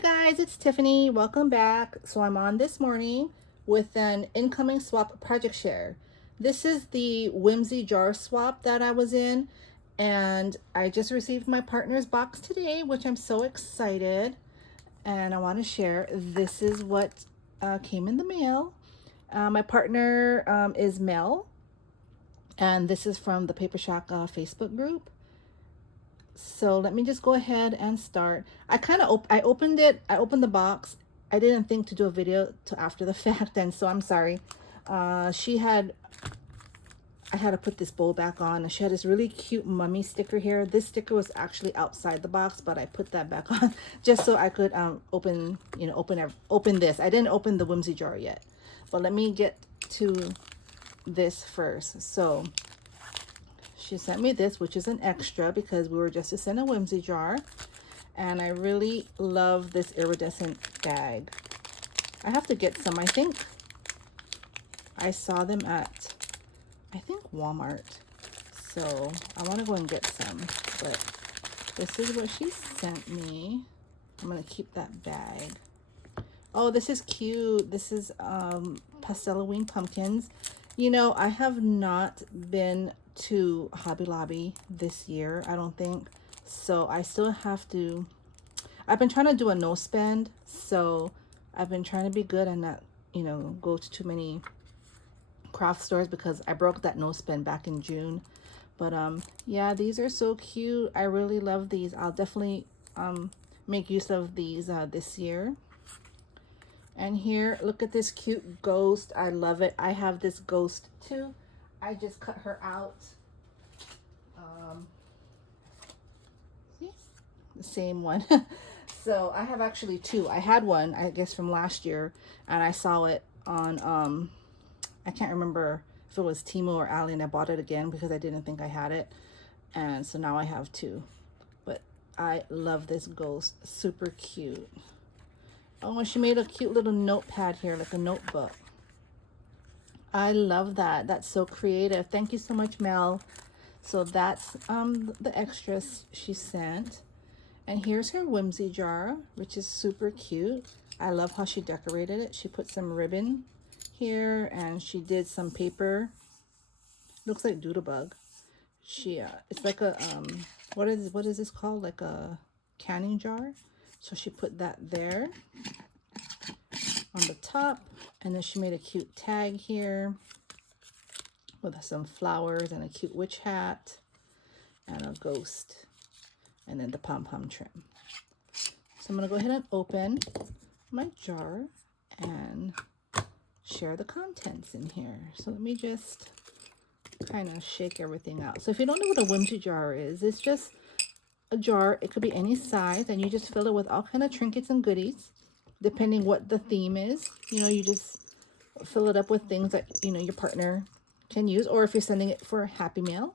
Hey guys, it's Tiffany. Welcome back. So I'm on this morning with an incoming swap project share. This is the Whimsey jar swap that I was in, and I just received my partner's box today, which I'm so excited. And I want to share. This is what came in the mail. My partner is Mel, and this is from the Paper Shack Facebook group. So let me just go ahead and start. I opened the box. I didn't think to do a video to after the fact, and so I'm sorry. I had to put this bowl back on. She had this really cute mummy sticker here. This sticker was actually outside the box, but I put that back on just so I could open this. I didn't open the Whimsey jar yet, but let me get to this first. So she sent me this, which is an extra because we were just to send a Whimsey jar. And I really love this iridescent bag. I have to get some. I think I saw them at, Walmart. So I want to go and get some. But this is what she sent me. I'm going to keep that bag. Oh, this is cute. This is pastel Halloween pumpkins. You know, I have not been to Hobby Lobby this year, I don't think. So I still have to, I've been trying to do a no spend. So I've been trying to be good and not, go to too many craft stores because I broke that no spend back in June. But yeah, these are so cute. I really love these. I'll definitely make use of these this year. And here, look at this cute ghost. I love it. I have this ghost too. I just cut her out. See? The same one. So I have actually two. I had one, I guess, from last year, and I saw it on, I can't remember if it was Timo or Ali, and I bought it again because I didn't think I had it. And so now I have two. But I love this ghost. Super cute. Oh, and she made a cute little notepad here, like a notebook. I love that. That's so creative. Thank you so much, Mel. So that's the extras she sent. And here's her Whimsey jar, which is super cute. I love how she decorated it. She put some ribbon here, and she did some paper. Looks like doodlebug. She it's like a what is this called? Like a canning jar. So she put that there on the top, and then she made a cute tag here with some flowers and a cute witch hat and a ghost, and then the pom-pom trim. So I'm going to go ahead and open my jar and share the contents in here. So let me just kind of shake everything out. So if you don't know what a Whimsey jar is, it's just a jar. It could be any size, and you just fill it with all kind of trinkets and goodies depending what the theme is. You just fill it up with things that your partner can use, or if you're sending it for a happy meal,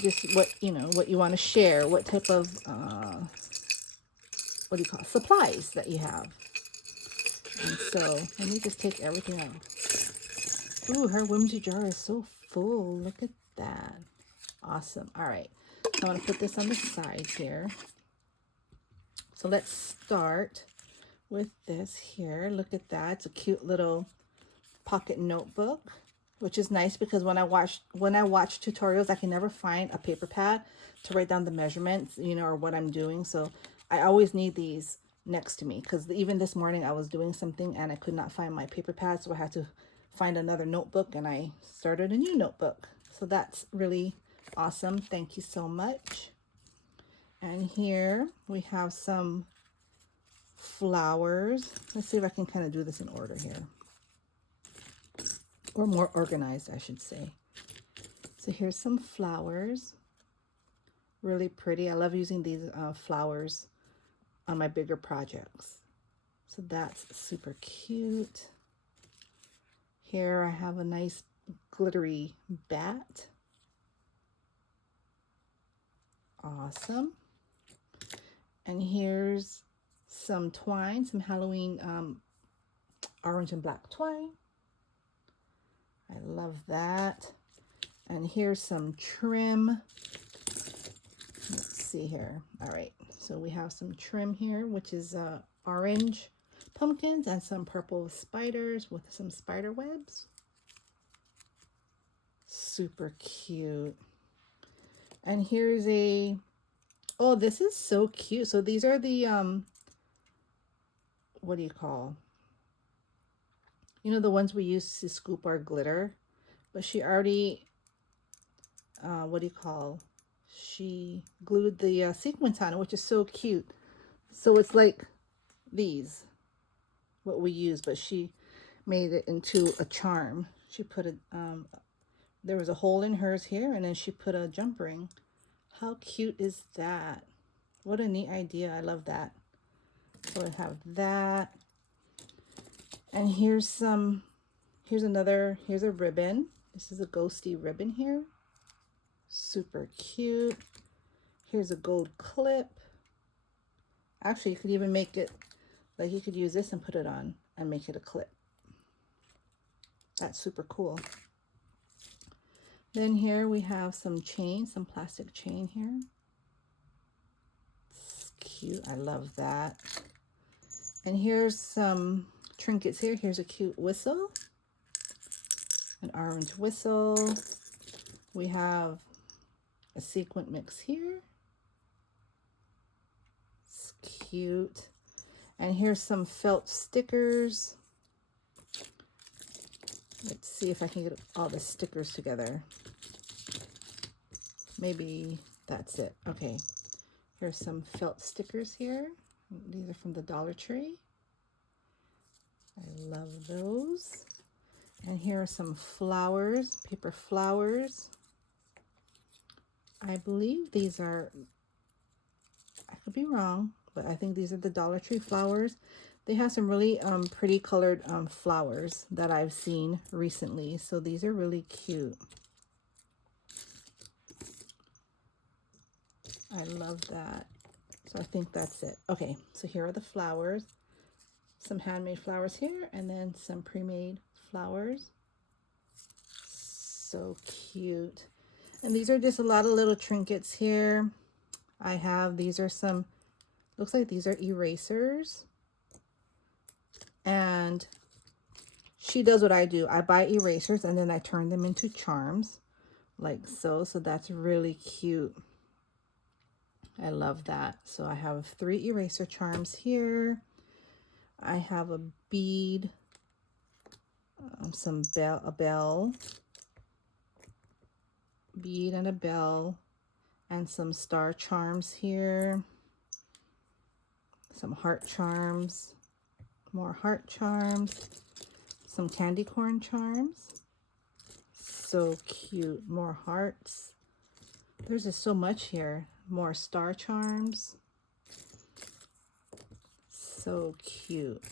just what you want to share, what type of what do you call it, supplies that you have. And so let me just take everything out. Ooh, her Whimsy jar is so full. Look at that. Awesome. All right, so I'm going to put this on the side here. So let's start with this here. Look at that. It's a cute little pocket notebook, which is nice because when I watch tutorials, I can never find a paper pad to write down the measurements, or what I'm doing. So I always need these next to me, because even this morning I was doing something and I could not find my paper pad, so I had to find another notebook, and I started a new notebook. So that's really awesome. Thank you so much. And here we have some flowers. Let's see if I can kind of do this in order here, or more organized, I should say. So here's some flowers. Really pretty. I love using these flowers on my bigger projects. So that's super cute. Here I have a nice glittery bat. Awesome. And here's some twine, some Halloween orange and black twine. I love that. And here's some trim. Let's see here. All right, so we have some trim here, which is orange pumpkins and some purple spiders with some spider webs. Super cute. And here's a, oh, this is so cute. So these are the what do you call, you know, the ones we use to scoop our glitter, but she already what do you call, she glued the sequins on it, which is so cute. So it's like these, what we use, but she made it into a charm. She put a there was a hole in hers here, and then she put a jump ring. How cute is that? What a neat idea. I love that. So I have that. And here's another, here's a ribbon. This is a ghosty ribbon here. Super cute. Here's a gold clip. Actually, you could even make it, like you could use this and put it on and make it a clip. That's super cool. Then here we have some chain, some plastic chain here. It's cute. I love that. And here's some trinkets here. Here's a cute whistle, an orange whistle. We have a sequin mix here. It's cute. And here's some felt stickers. Let's see if I can get all the stickers together. Maybe that's it. Okay. Here's some felt stickers here. These are from the Dollar Tree. I love those. And here are some flowers, paper flowers. I believe these are, I could be wrong, but I think these are the Dollar Tree flowers. They have some really pretty colored flowers that I've seen recently. So these are really cute. I love that. So I think that's it. Okay, so here are the flowers. Some handmade flowers here, and then some pre-made flowers. So cute. And these are just a lot of little trinkets here. I have, these are some, looks like these are erasers. And she does what I do. I buy erasers and then I turn them into charms like so. So that's really cute. I love that. So I have 3 eraser charms here. I have a bead, a bell, bead and a bell, and some star charms here. Some heart charms, more heart charms, some candy corn charms. So cute. More hearts. There's just so much here. More star charms. So cute.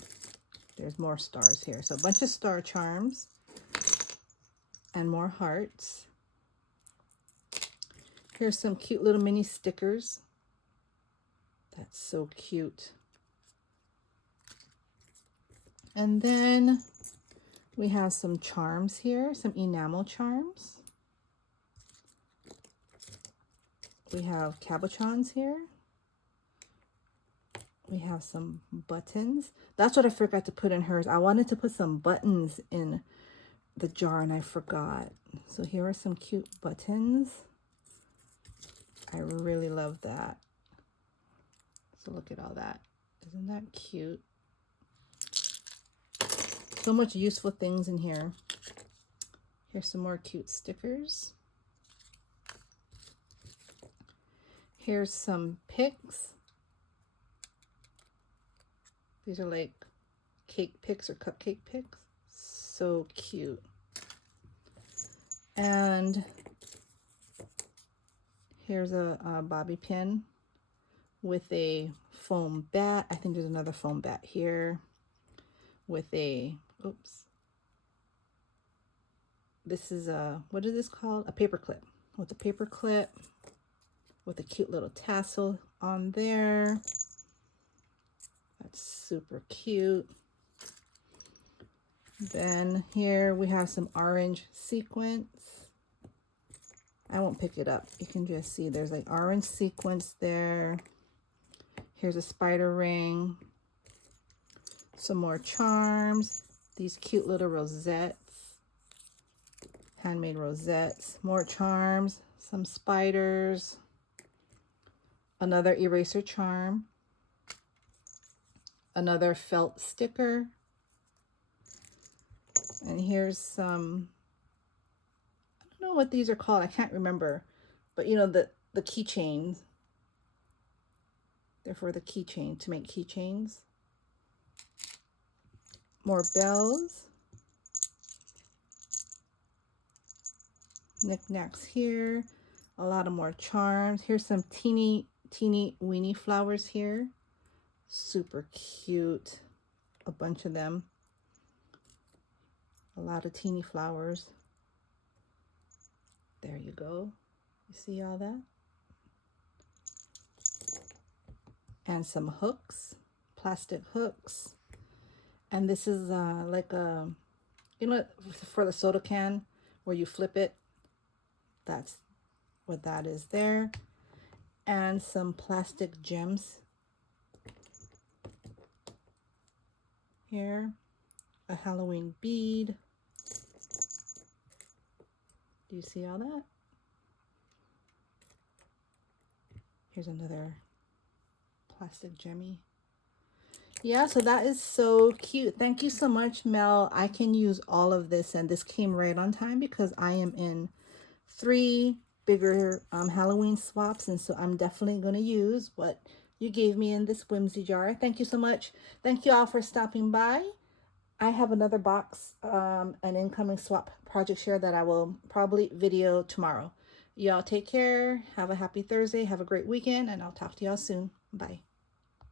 There's more stars here. So a bunch of star charms and more hearts. Here's some cute little mini stickers. That's so cute. And then we have some charms here, some enamel charms. We have cabochons here. We have some buttons. That's what I forgot to put in hers. I wanted to put some buttons in the jar and I forgot. So here are some cute buttons. I really love that. So look at all that. Isn't that cute? So much useful things in here. Here's some more cute stickers. Here's some picks. These are like cake picks or cupcake picks. So cute. And here's a bobby pin with a foam bat. I think there's another foam bat here with a, oops. This is a, what is this called? A paper clip. With a paper clip with a cute little tassel on there. That's super cute. Then here we have some orange sequins. I won't pick it up. You can just see there's like orange sequins there. Here's a spider ring. Some more charms. These cute little rosettes. Handmade rosettes. More charms. Some spiders. Another eraser charm. Another felt sticker. And here's some, I don't know what these are called. I can't remember. But you know, the keychains. They're for the keychain, to make keychains. More bells. Knickknacks here. A lot of more charms. Here's some teeny weeny flowers here. Super cute. A bunch of them. A lot of teeny flowers. There you go. You see all that? And some hooks, plastic hooks. And this is like a, you know, for the soda can where you flip it. That's what that is there. And some plastic gems here. A Halloween bead. Do you see all that? Here's another plastic gemmy. Yeah, so that is so cute. Thank you so much, Mel. I can use all of this, and this came right on time because I am in 3 bigger Halloween swaps, and so I'm definitely going to use what you gave me in this Whimsey jar. Thank you so much. Thank you all for stopping by. I have another box, an incoming swap project share that I will probably video tomorrow. Y'all take care. Have a happy Thursday. Have a great weekend, and I'll talk to y'all soon. Bye.